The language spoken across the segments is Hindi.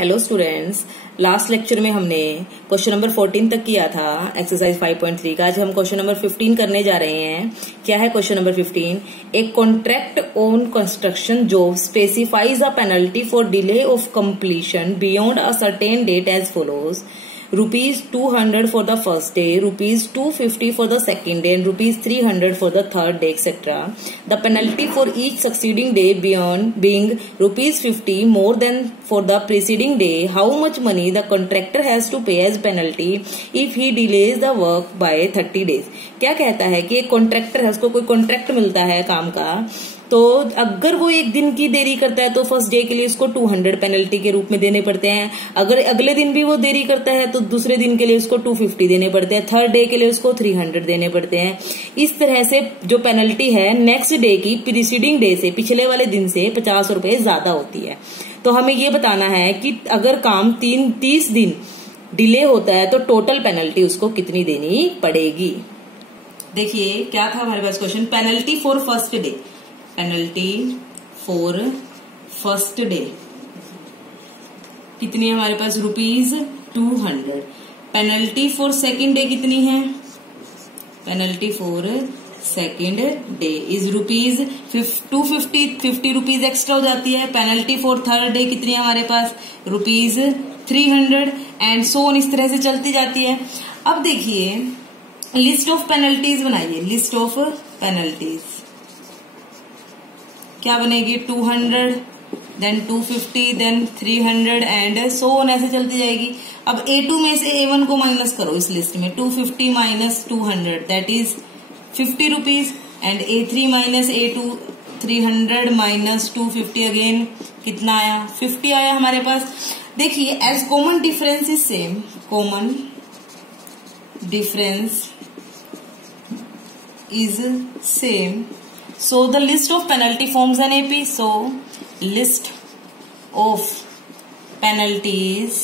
हेलो स्टूडेंट्स, लास्ट लेक्चर में हमने क्वेश्चन नंबर 14 तक किया था एक्सरसाइज 5.3 का। आज हम क्वेश्चन नंबर 15 करने जा रहे हैं। क्या है question number 15? A contract on construction job specifies a penalty for delay of completion beyond a certain date as follows: ₹200 for the first day, ₹250 for the second day, and ₹300 for the third day, etc. The penalty for each succeeding day beyond being ₹50 more than for the preceding day. How much money the contractor has to pay as penalty if he delays the work by 30 days? क्या कहता है कि एक कॉन्ट्रैक्टर है, उसको कोई कॉन्ट्रैक्ट मिलता है काम का, तो अगर वो एक दिन की देरी करता है तो फर्स्ट डे के लिए उसको 200 पेनल्टी के रूप में देने पड़ते हैं। अगर अगले दिन भी वो देरी करता है तो दूसरे दिन के लिए उसको 250 देने पड़ते हैं, थर्ड डे के लिए उसको 300 देने पड़ते हैं। इस तरह से जो पेनल्टी है नेक्स्ट डे की प्रीसीडिंग डे से, पिछले वाले दिन से 50 रुपए ज्यादा होती है। तो हमें ये बताना है कि अगर काम 30 दिन डिले होता है तो टोटल पेनल्टी उसको कितनी देनी पड़ेगी। देखिए क्या था हमारे पास question, penalty for first day, penalty for first day कितनी है हमारे पास? ₹200। पेनल्टी फॉर सेकेंड डे कितनी है? Penalty for second day is ₹250, ₹50 extra हो जाती है। पेनल्टी फॉर थर्ड डे कितनी है हमारे पास? ₹300 एंड सो ऑन, इस तरह से चलती जाती है। अब देखिए लिस्ट ऑफ पेनल्टीज बनाइए। लिस्ट ऑफ पेनल्टीज क्या बनेगी? 200, then 250, then 300 and so on, ऐसे चलती जाएगी। अब A2 में से A1 को माइनस करो इस लिस्ट में। 250 minus 200 that is ₹50 and A3 minus A2 300 minus 250 again कितना आया? 50 आया हमारे पास। देखिए as common difference is same, common difference is same, so the list of penalty forms an AP. So list of penalties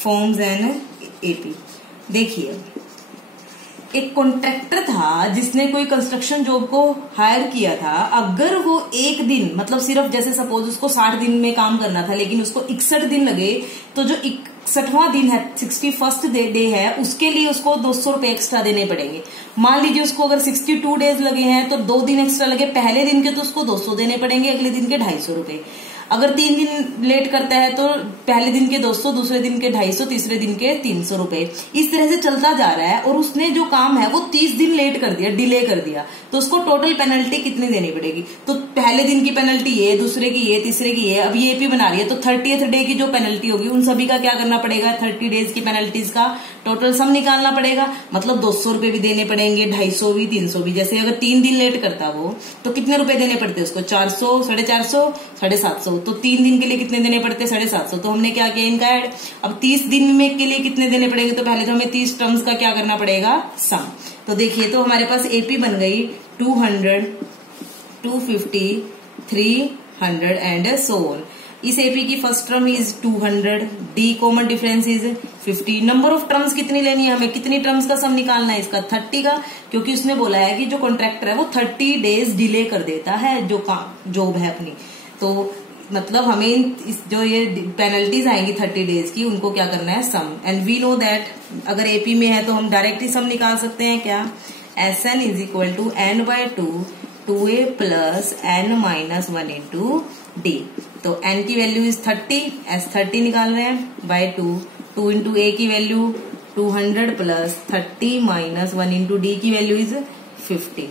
forms an AP। देखिए एक कॉन्ट्रैक्टर था जिसने कोई कंस्ट्रक्शन जॉब को हायर किया था। अगर वो एक दिन, मतलब सिर्फ जैसे सपोज उसको 60 दिन में काम करना था लेकिन उसको 61 दिन लगे, तो जो 61वां दिन है, 61st डे है, उसके लिए उसको 200 रुपए एक्स्ट्रा देने पड़ेंगे। मान लीजिए उसको अगर 62 डेज लगे हैं तो 2 दिन एक्स्ट्रा लगे, पहले दिन के तो उसको 200 देने पड़ेंगे, अगले दिन के 250 रुपए। अगर 3 दिन लेट करता है तो पहले दिन के 200, दूसरे दिन के 250, तीसरे दिन के 300 रुपए। इस तरह से चलता जा रहा है और उसने जो काम है वो 30 दिन लेट कर दिया, डिले कर दिया, तो उसको टोटल पेनल्टी कितनी देनी पड़ेगी? तो पहले दिन की पेनल्टी ये, दूसरे की ये, तीसरे की ये, अब ये एपी बना रही है तो 30th डे की जो पेनल्टी होगी उन सभी का क्या करना पड़ेगा? 30 डेज की पेनल्टीज का टोटल सम निकालना पड़ेगा। मतलब 200 रुपए भी देने पड़ेंगे, 250 भी, 300 भी। जैसे अगर 3 दिन लेट करता वो तो कितने रुपए देने पड़ते उसको? 400, 450, 750। तो 3 दिन के लिए कितने देने पड़ते? 750। तो हमने क्या किया इनका ऐड। अब 30 दिन में के लिए कितने देने पड़ेंगे? तो पहले तो हमें 30 टर्म्स का क्या करना पड़ेगा? सम। तो देखिए तो हमारे पास एपी बन गई 200, 250, 300 एंड सो ऑन। इस एपी की first term is 200, D common difference is 50। Number of terms कितनी लेनी है हमें? कितनी टर्म्स का सम निकालना है इसका? 30 का, क्योंकि उसने बोला है कि जो कॉन्ट्रैक्टर है वो 30 डेज डिले कर देता है जो काम जॉब है अपनी। तो मतलब हमें जो ये पेनल्टीज आएंगी 30 डेज की, उनको क्या करना है? सम। एंड वी नो दैट अगर एपी में है तो हम डायरेक्टली सम निकाल सकते हैं। क्या? SN is equal to n/2 2a plus n minus 1 into d. तो n की वैल्यू इज 30, S30 निकाल रहे हैं बाय 2 इंटू a की value 200 plus 30 minus 1 into d की वैल्यू इज 50।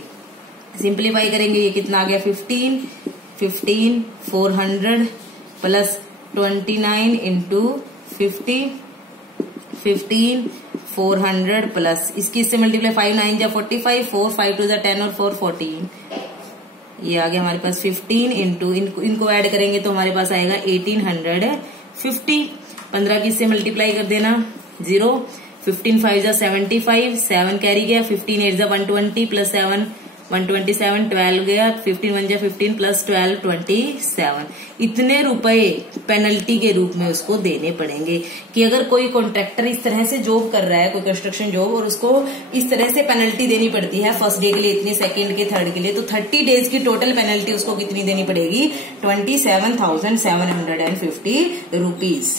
सिंप्लीफाई करेंगे ये कितना आ गया? 15 400 प्लस 29 इंटू 50, 15 400 प्लस इसकी इससे मल्टीप्लाई 5 9 जा 45, 4 5 2 जा 10 और 4 14। ये आ गया हमारे पास 15 इंटू इनको ऐड करेंगे तो हमारे पास आएगा 1850। 15 की इससे मल्टीप्लाई कर देना 0, 15 5 जा 75, 7 कैरी गया, 15 8 जा 120 प्लस 7 127, 12 गया, 15 1 जा 15 प्लस 12 27। इतने रुपए पेनल्टी के रूप में उसको देने पड़ेंगे कि अगर कोई कॉन्ट्रैक्टर इस तरह से जॉब कर रहा है, कोई कंस्ट्रक्शन जॉब, और उसको इस तरह से पेनल्टी देनी पड़ती है फर्स्ट डे के लिए इतनी, सेकंड के, थर्ड के लिए, तो 30 डेज की टोटल पेनल्टी उसको कितनी देनी पड़ेगी? 27,750 रुपीज।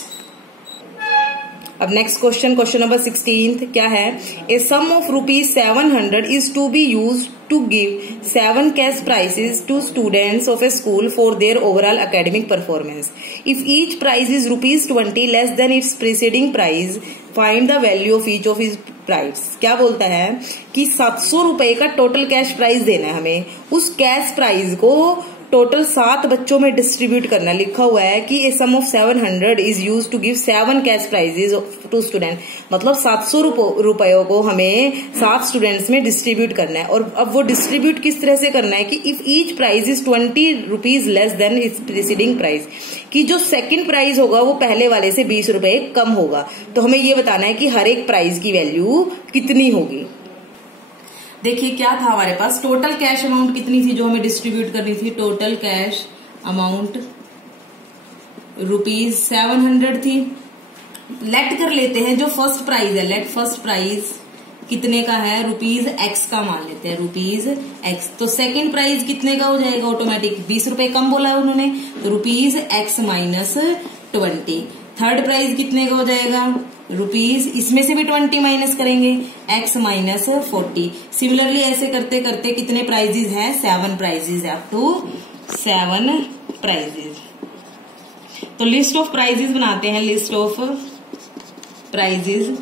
अब नेक्स्ट क्वेश्चन नंबर 16 क्या है? A sum of ₹700 is to be use to give 7 cash prizes to students of a school for their overall academic performance. If each prize is ₹20 less than its preceding prize, find the value of each prize. क्या बोलता है कि 700 रुपए का टोटल कैश प्राइज देना है हमें। उस कैश प्राइज को टोटल 7 बच्चों में डिस्ट्रीब्यूट करना। लिखा हुआ है कि a sum of 700 is use to give 7 cash prizes to student, मतलब 700 रुपयों को हमें 7 स्टूडेंट्स में डिस्ट्रीब्यूट करना है। और अब वो डिस्ट्रीब्यूट किस तरह से करना है कि if each prize is 20 rupees less than its preceding prize, कि जो सेकंड प्राइज होगा वो पहले वाले से 20 रुपए कम होगा। तो हमें ये बताना है कि हर एक प्राइज की वैल्यू कितनी होगी। देखिए क्या था हमारे पास, टोटल कैश अमाउंट कितनी थी जो हमें डिस्ट्रीब्यूट करनी थी? टोटल कैश अमाउंट ₹700 थी। लेट कर लेते हैं जो फर्स्ट प्राइज है, लेट फर्स्ट प्राइज कितने का है? ₹X का मान लेते हैं, ₹X। तो सेकंड प्राइज कितने का हो जाएगा? ऑटोमेटिक 20 रुपए कम बोला है उन्होंने, तो ₹X माइनस 20। थर्ड प्राइज कितने का हो जाएगा? इसमें से भी 20 माइनस करेंगे, X माइनस 40। सिमिलरली ऐसे करते करते कितने प्राइजेज हैं? 7 प्राइजेज, अप टू 7 प्राइजेज। तो लिस्ट ऑफ प्राइजेज बनाते हैं। लिस्ट ऑफ प्राइजेज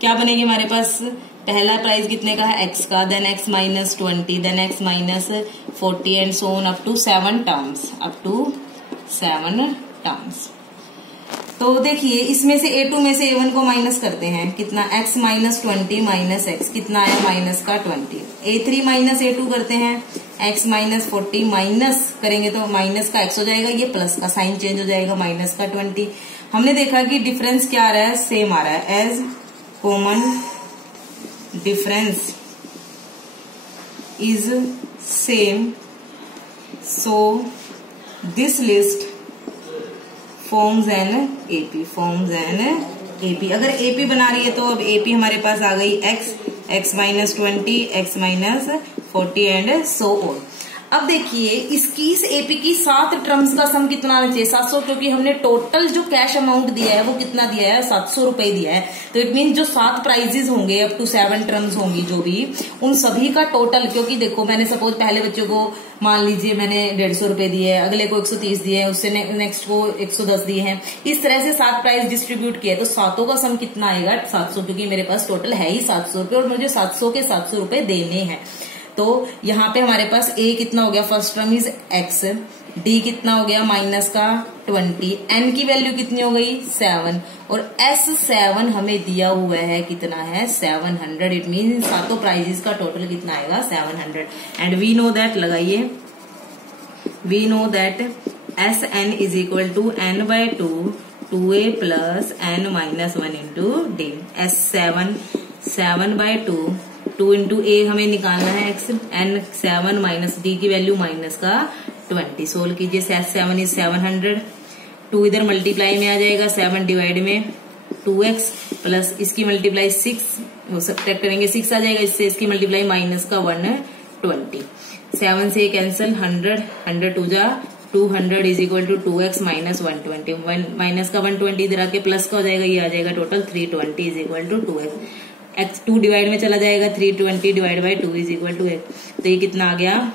क्या बनेगी हमारे पास? पहला प्राइज कितने का है? X का, then X minus 20, then X minus 40 and so on up to 7 terms, up to 7 terms. तो देखिए इसमें से A2 में से A1 को माइनस करते हैं, कितना? X माइनस 20 माइनस X, कितना आया? माइनस का 20। A3 माइनस A2 करते हैं, X माइनस 40 माइनस करेंगे तो माइनस का X हो जाएगा, ये प्लस का साइन चेंज हो जाएगा, माइनस का 20। हमने देखा कि डिफरेंस क्या आ रहा है? सेम आ रहा है। As common difference is same, so this list forms an AP, forms an AP. अगर एपी बना रही है तो अब एपी हमारे पास आ गई X minus 20, X minus 40 and so on. अब देखिए इसकी इस एपी की 7 टर्म्स का सम कितना आना चाहिए? 700, क्योंकि हमने टोटल जो कैश अमाउंट दिया है वो कितना दिया है? 700 रुपए दिया है। तो इट मीन जो 7 प्राइजेस होंगे अप टू 7 टर्म्स होंगी जो भी, उन सभी का टोटल, क्योंकि देखो मैंने सपोज पहले बच्चों को मान लीजिए मैंने 150 रुपए दिए है, अगले को 130 दिए है, उससे नेक्स्ट को 110 दिए हैं, इस तरह से 7 प्राइज डिस्ट्रीब्यूट किए, तो 7 का सम कितना आएगा? 700, क्योंकि मेरे पास टोटल है ही 700 रुपए और मुझे 700 के 700 रुपए देने हैं। तो यहाँ पे हमारे पास A कितना हो गया? First term is X, D कितना हो गया? माइनस का 20, N की वैल्यू कितनी हो गई? 7, और S7 हमें दिया हुआ है, कितना है? 700। इट मीन 7 प्राइजेस का टोटल कितना आएगा? 700। एंड वी नो दैट, लगाइए, we know that Sn is equal to n/2 2a plus n minus 1 into D। S7 7/2 2 into a हमें निकालना है X, N 7 माइनस D की वैल्यू माइनस का 20। सोल्व कीजिए, 7 इज 700, 2 इधर मल्टीप्लाई में आ जाएगा, 7 डिवाइड में 2x प्लस इसकी मल्टीप्लाई 6, सब्ट्रैक्ट करेंगे 6 आ जाएगा, इससे इसकी मल्टीप्लाई माइनस का 120। 7 से कैंसिल, 100 2 जा 200 is equal to 2x minus 120, minus का 120 इधर आके प्लस का हो जाएगा, ये आ जाएगा total 320 is equal to 2x। x 2 divide में चला जाएगा, 320 divide by 2 is equal to x, तो ये कितना आ गया?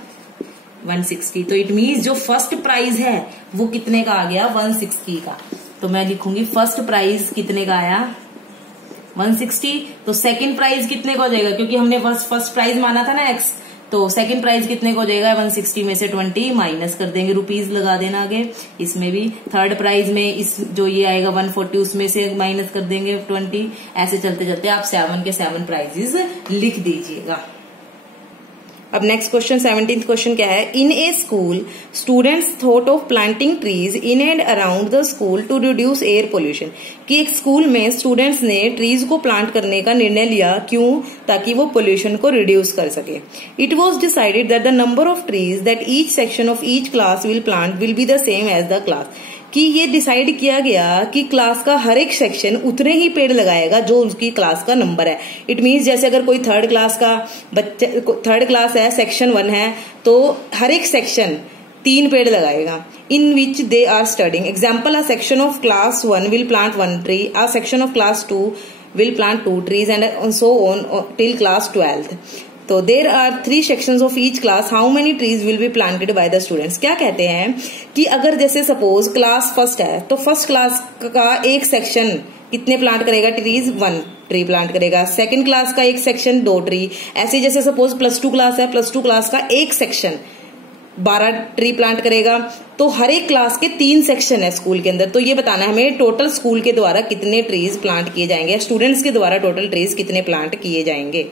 160। तो इट मीन्स जो फर्स्ट प्राइज है वो कितने का आ गया? 160 का। तो मैं लिखूंगी फर्स्ट प्राइज कितने का आया? 160। तो सेकंड प्राइज कितने का हो जाएगा? क्योंकि हमने फर्स्ट प्राइज माना था ना X, तो सेकंड प्राइज कितने का हो जाएगा? 160 में से 20 माइनस कर देंगे, रुपीज लगा देना आगे। इसमें भी थर्ड प्राइज में इस जो ये आएगा 140, उसमें से माइनस कर देंगे 20। ऐसे चलते चलते आप 7 के 7 प्राइजेस लिख दीजिएगा। अब नेक्स्ट क्वेश्चन 17th क्वेश्चन क्या है, in a school students thought of planting trees in and around the school to reduce air pollution. कि एक स्कूल में स्टूडेंट्स ने ट्रीज को प्लांट करने का निर्णय लिया, क्यों? ताकि वो पोल्यूशन को रिड्यूस कर सके। It was decided that the number of trees that each section of each class will plant will be the same as the class. कि ये डिसाइड किया गया कि क्लास का हर एक सेक्शन उतने ही पेड़ लगाएगा जो उसकी क्लास का नंबर है। इट मीन्स जैसे अगर कोई थर्ड क्लास है, सेक्शन 1 है, तो हर एक सेक्शन 3 पेड़ लगाएगा। In which they are studying example, a section of class 1 will plant 1 tree, a section of class 2 will plant 2 trees and so on till class 12th। तो there are 3 sections of each class, how many trees will be planted by the students. क्या कहते हैं कि अगर जैसे सपोज क्लास फर्स्ट है तो फर्स्ट क्लास का एक सेक्शन कितने प्लांट करेगा ट्रीज? 1 ट्री प्लांट करेगा। सेकंड क्लास का एक सेक्शन 2 ट्री। ऐसे जैसे सपोज +2 क्लास है, +2 क्लास का एक सेक्शन 12 ट्री प्लांट करेगा। तो हर एक क्लास के 3 सेक्शन है स्कूल के अंदर। तो ये बताना है हमें टोटल स्कूल के द्वारा कितने ट्रीज प्लांट किए जाएंगे, स्टूडेंट्स के द्वारा टोटल ट्रीज कितने प्लांट किए जाएंगे।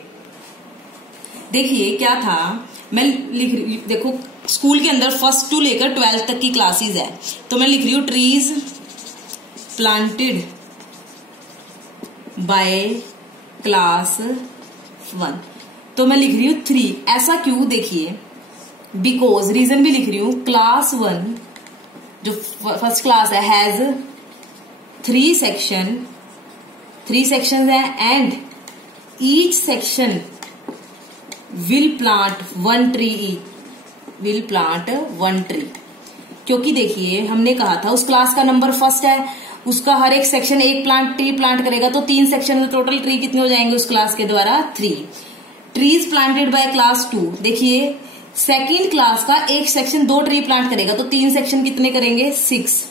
देखिए क्या था, मैं लिख रही, देखो स्कूल के अंदर 1st to लेकर 12th तक की क्लासेस है, तो मैं लिख रही हूँ ट्रीज प्लांटेड बाय क्लास 1, तो मैं लिख रही हूँ 3। ऐसा क्यों? देखिए बिकॉज रीजन भी लिख रही हूँ, क्लास 1 जो फर्स्ट क्लास है हैज 3 सेक्शन है and each section will plant 1 tree. क्योंकि देखिए हमने कहा था उस क्लास का नंबर 1st है, उसका हर एक सेक्शन एक ट्री प्लांट करेगा, तो 3 सेक्शन में टोटल ट्री कितने हो जाएंगे उस क्लास के द्वारा? 3 ट्रीज प्लांटेड बाय क्लास 2। देखिए सेकेंड क्लास का एक सेक्शन 2 ट्री प्लांट करेगा, तो 3 सेक्शन कितने करेंगे? 6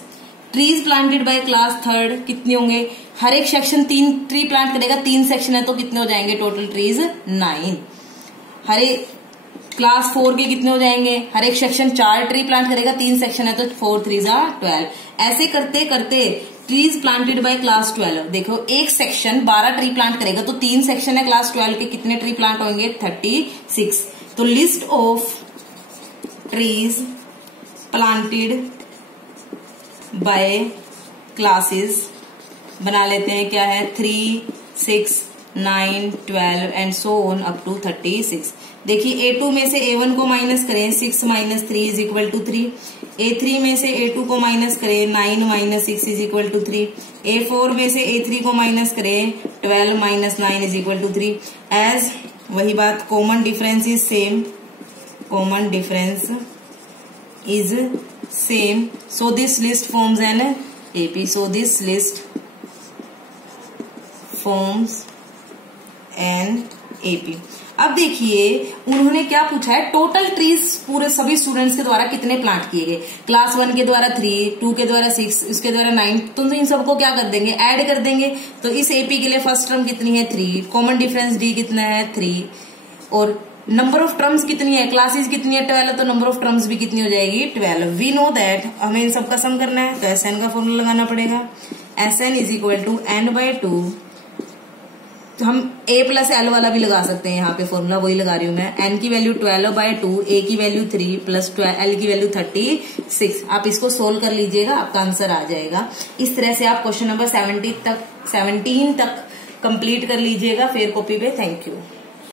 trees planted bye class 3rd कितने होंगे? हर एक सेक्शन 3 ट्री प्लांट करेगा, 3 सेक्शन है तो कितने हो जाएंगे टोटल ट्रीज? 9। हर एक क्लास 4 के कितने हो जाएंगे? हर एक सेक्शन 4 ट्री प्लांट करेगा, 3 सेक्शन है तो 4 3 12। ऐसे करते करते ट्रीज प्लांटेड बाय क्लास 12, देखो एक सेक्शन 12 ट्री प्लांट करेगा, तो 3 सेक्शन है क्लास 12 के, कितने ट्री प्लांट होंगे? 36। तो list of trees planted by classes बना लेते हैं, क्या है? 3, 6, 9, 12 and so on up to 36। देखिए A2 में से A1 को माइनस करें, 6 - 3 इज इक्वल टू 3। A3 में से A2 को माइनस करें, 9 - 6 इज इक्वल टू 3। A4 में से A3 को माइनस करें, 12 - 9 इज इक्वल टू 3। एज वही बात, common difference is same, common difference is same, so this list forms N AP। So this list forms N AP। अब देखिए उन्होंने क्या पूछा है, टोटल ट्रीज पूरे सभी स्टूडेंट्स के द्वारा कितने प्लांट किए गए। क्लास 1 के द्वारा 3, 2 के द्वारा 6, इसके द्वारा 9, तो इन सबको क्या कर देंगे? ऐड कर देंगे। तो इस AP के लिए फर्स्ट टर्म कितनी है? 3। कॉमन डिफरेंस D कितना है? 3। और नंबर ऑफ टर्म्स कितनी है? क्लासेस कितनी है? 12। तो नंबर ऑफ टर्म्स भी कितनी हो जाएगी? 12। वी नो दैट हमें इन सबका सम करना है, तो SN का फॉर्मूला लगाना पड़ेगा। SN is equal to N/2। तो हम A+L वाला भी लगा सकते हैं, यहाँ पे फॉर्मूला वही लगा रही हूं मैं। N की वैल्यू 12/2, A की वैल्यू 3 प्लस L की वैल्यू 36। आप इसको सोल्व कर लीजिएगा, आपका आंसर आ जाएगा। इस तरह से आप क्वेश्चन नंबर 17 तक कंप्लीट कर लीजिएगा, फिर कॉपी पे। Thank you.